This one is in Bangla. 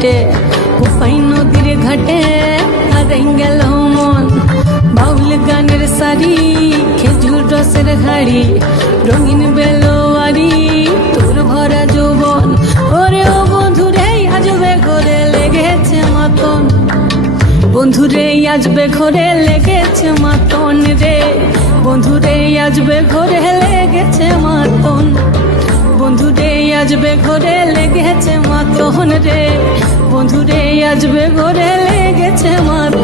কাটে কোপাই নদীর ঘাটে হারাই গেল মন বাউল গানের শাড়ি খেজুর রসের হাড়ি রঙিন বেলোয়ারি তোর ভরা যৌবন ওরে ও বন্ধুরে আজবে ঘরে লেগেছে মাতন বন্ধুরে আজবে ঘরে লেগেছে মাতন রে বন্ধুরে আজবে ঘরে লেগেছে মাতন বন্ধুরে আজবে ঘরে লেগেছে মাতন রে বন্ধুরে আজবে ঘরে লেগেছে মাতন